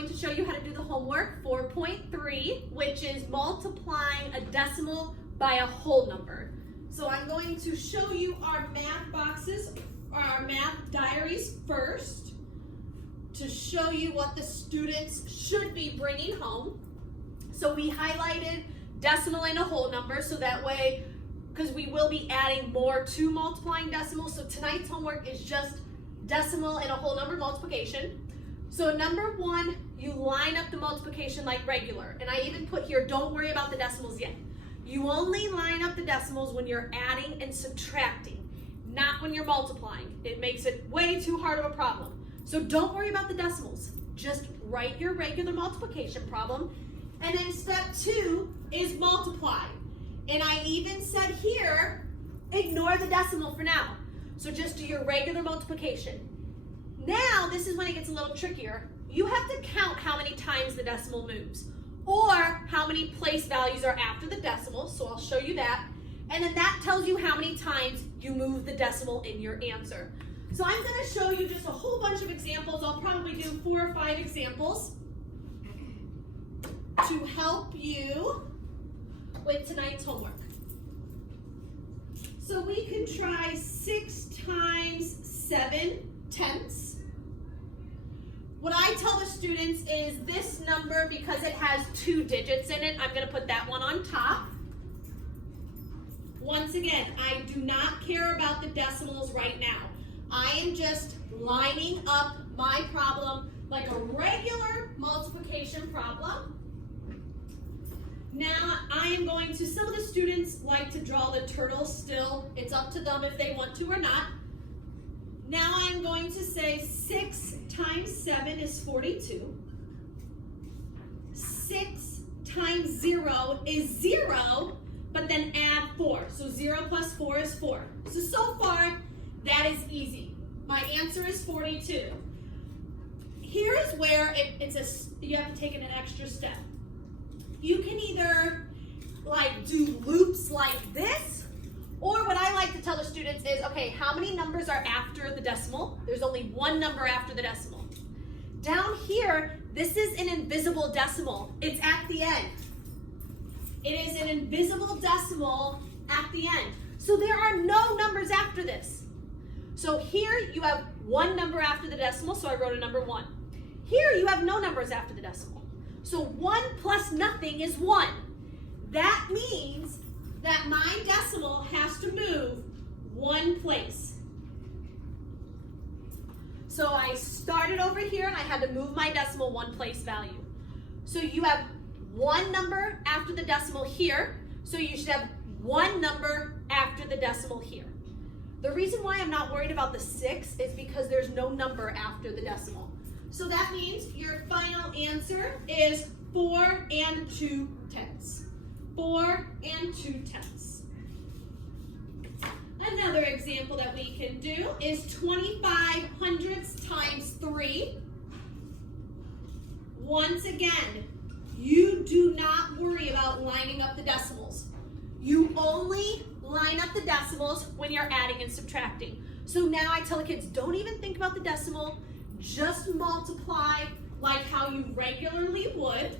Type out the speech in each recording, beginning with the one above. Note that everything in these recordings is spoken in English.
going to show you how to do the homework 4.3, which is multiplying a decimal by a whole number. So I'm going to show you our math boxes, or our math diaries first, to show you what the students should be bringing home. So we highlighted decimal and a whole number, so that way, because we will be adding more to multiplying decimals, so tonight's homework is just decimal and a whole number multiplication. So number one, you line up the multiplication like regular. And I even put here, don't worry about the decimals yet. You only line up the decimals when you're adding and subtracting, not when you're multiplying. It makes it way too hard of a problem. So don't worry about the decimals. Just write your regular multiplication problem. And then step two is multiply. And I even said here, ignore the decimal for now. So just do your regular multiplication. Now, this is when it gets a little trickier. You have to count how many times the decimal moves, or how many place values are after the decimal, so I'll show you that. And then that tells you how many times you move the decimal in your answer. So I'm going to show you just a whole bunch of examples. I'll probably do 4 or 5 examples to help you with tonight's homework. So we can try 6 times 7/10. What I tell the students is this number, because it has 2 digits in it, I'm going to put that one on top. Once again, I do not care about the decimals right now. I am just lining up my problem like a regular multiplication problem. Now, I am going to, some of the students like to draw the turtle still. It's up to them if they want to or not. Now I'm going to say 6 times 7 is 42. 6 times 0 is 0, but then add 4. So 0 plus 4 is 4. So far, that is easy. My answer is 42. Here is where you have to take an extra step. You can either do loops like this, or what I like to tell the students is, okay, how many numbers are after the decimal? There's only one number after the decimal. Down here, this is an invisible decimal. It's at the end. It is an invisible decimal at the end. So there are no numbers after this. So here you have one number after the decimal, so I wrote a number 1. Here you have no numbers after the decimal. So 1 plus nothing is 1. That means that my decimal has to move 1 place. So I started over here and I had to move my decimal 1 place value. So you have 1 number after the decimal here, so you should have 1 number after the decimal here. The reason why I'm not worried about the 6 is because there's no number after the decimal. So that means your final answer is 4 and 2/10. 4 and 2/10. Another example that we can do is 25 hundredths times 3. Once again, you do not worry about lining up the decimals. You only line up the decimals when you're adding and subtracting. So now I tell the kids, don't even think about the decimal, just multiply like how you regularly would.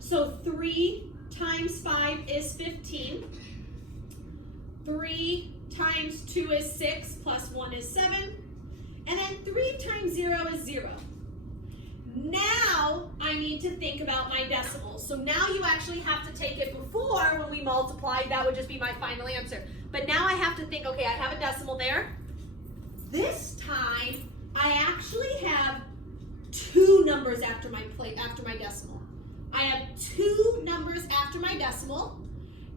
So 3 times 5 is 15. 3 times 2 is 6, plus 1 is 7. And then 3 times 0 is 0. Now I need to think about my decimals. So now you actually have to take it before when we multiply. That would just be my final answer. But now I have to think, okay, I have a decimal there. This time, I actually have 2 numbers after my decimal. I have 2 numbers after my decimal.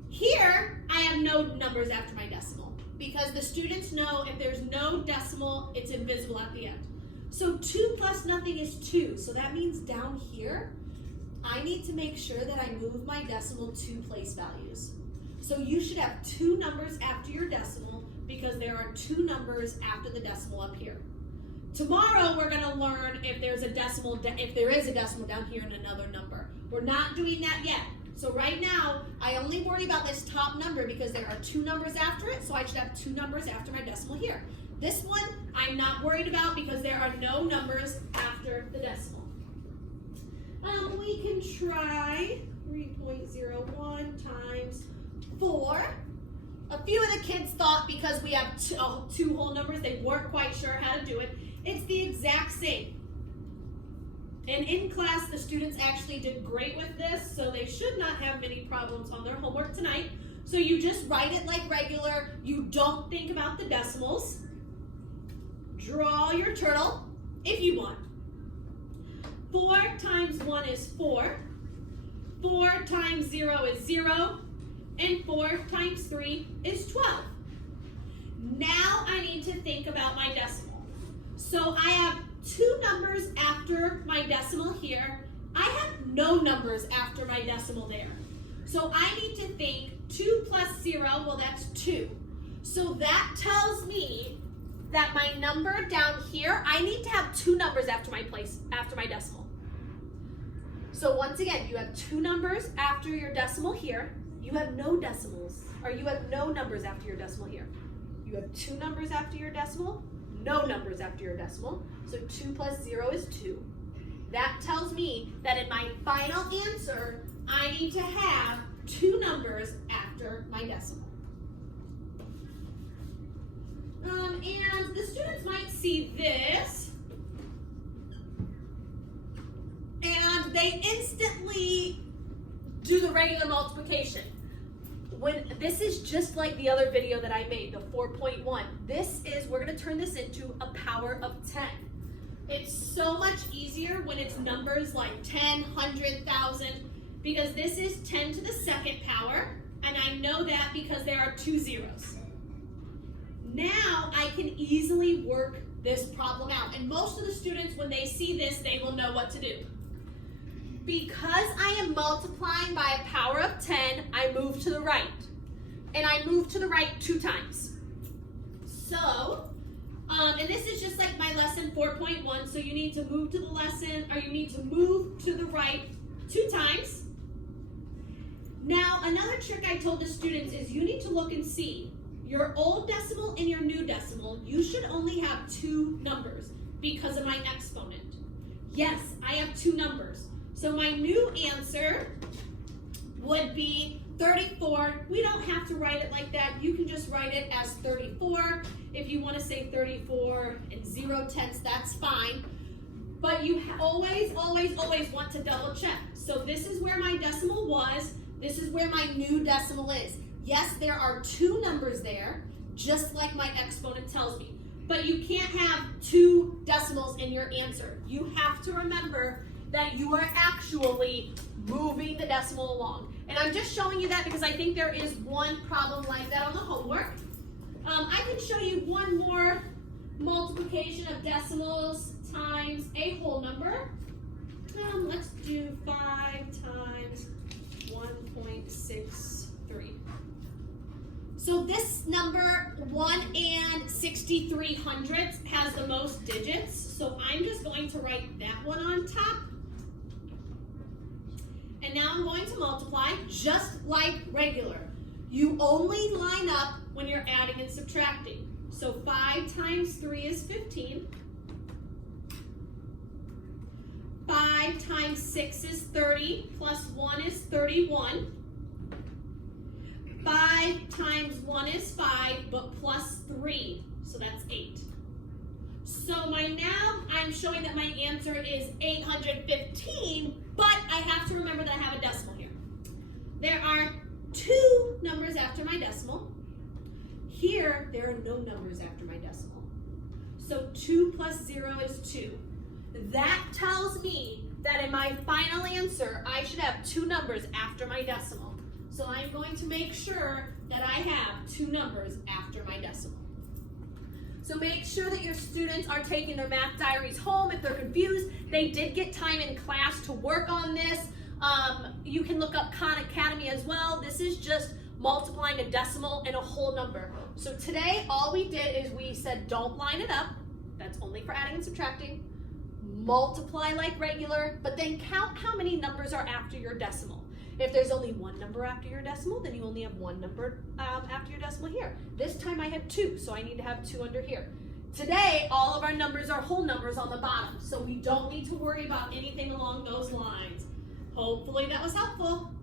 Here, I have no numbers after my decimal because the students know if there's no decimal, it's invisible at the end. So 2 plus nothing is 2. So that means down here, I need to make sure that I move my decimal 2 place values. So you should have 2 numbers after your decimal because there are 2 numbers after the decimal up here. Tomorrow we're going to learn if there is a decimal down here and another number. We're not doing that yet. So right now, I only worry about this top number because there are 2 numbers after it, so I should have 2 numbers after my decimal here. This one, I'm not worried about because there are no numbers after try 3.01 times 4. A few of the kids thought because we have two whole numbers, they weren't quite sure how to do it. It's the exact same. And in class, the students actually did great with this, so they should not have many problems on their homework tonight. So you just write it like regular. You don't think about the decimals. Draw your turtle if you want. 4 times 1 is 4. 4 times 0 is 0. And 4 times 3 is 12. Now I need to think about my decimal. So I have 2 numbers after my decimal here. I have no numbers after my decimal there. So I need to think 2 plus 0, well that's 2. So that tells me that my number down here, I need to have 2 numbers after my decimal. So once again, you have 2 numbers after your decimal here. You have no decimals, or you have no numbers after your decimal here. You have 2 numbers after your decimal, no numbers after your decimal. So 2 plus 0 is 2. That tells me that in my final answer, I need to have 2 numbers after my decimal. And the students might see this, and they instantly do the regular multiplication. This is just like the other video that I made, the 4.1. We're going to turn this into a power of 10. It's so much easier when it's numbers like 10, 100, 1,000, because this is 10 to the second power, and I know that because there are 2 zeros. Now I can easily work this problem out, and most of the students, when they see this, they will know what to do. Because I am multiplying by a power of 10, I move to the right. And I move to the right 2 times. So, and this is just like my lesson 4.1, so you need to move to the lesson, or you need to move to the right 2 times. Now, another trick I told the students is you need to look and see your old decimal and your new decimal. You should only have 2 numbers because of my exponent. Yes, I have 2 numbers. So my new answer would be 34. We don't have to write it like that. You can just write it as 34. If you want to say 34 and 0/10, that's fine. But you always, always, always want to double check. So this is where my decimal was. This is where my new decimal is. Yes, there are 2 numbers there, just like my exponent tells me. But you can't have 2 decimals in your answer. You have to remember that you are actually moving the decimal along. And I'm just showing you that because I think there is one problem like that on the homework. I can show you one more multiplication of decimals times a whole number. Let's do 5 times 1.63. So this number, 1 and 63/100 has the most digits. So I'm just going to write that one on top. And now I'm going to multiply just like regular. You only line up when you're adding and subtracting. So 5 times 3 is 15. 5 times 6 is 30, plus 1 is 31. 5 times 1 is 5, but plus 3, so that's 8. So now I'm showing that my answer is 815, but I have to remember that I have a decimal here. There are 2 numbers after my decimal. Here, there are no numbers after my decimal. So 2 plus 0 is 2. That tells me that in my final answer, I should have 2 numbers after my decimal. So I'm going to make sure that I have 2 numbers after my decimal. So make sure that your students are taking their math diaries home. If they're confused, they did get time in class to work on this. You can look up Khan Academy as well. This is just multiplying a decimal and a whole number. So today, all we did is we said don't line it up. That's only for adding and subtracting. Multiply like regular, but then count how many numbers are after your decimal. If there's only 1 number after your decimal, then you only have 1 number after your decimal here. This time I have 2, so I need to have 2 under here. Today, all of our numbers are whole numbers on the bottom, so we don't need to worry about anything along those lines. Hopefully that was helpful.